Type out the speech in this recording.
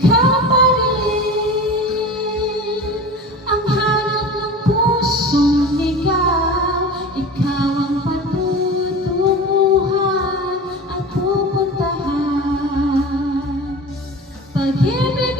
ikaw pa rin ang hanap ng pusong ligaw. Ikaw ang patutunguhan at pupuntahan. Pag-ibig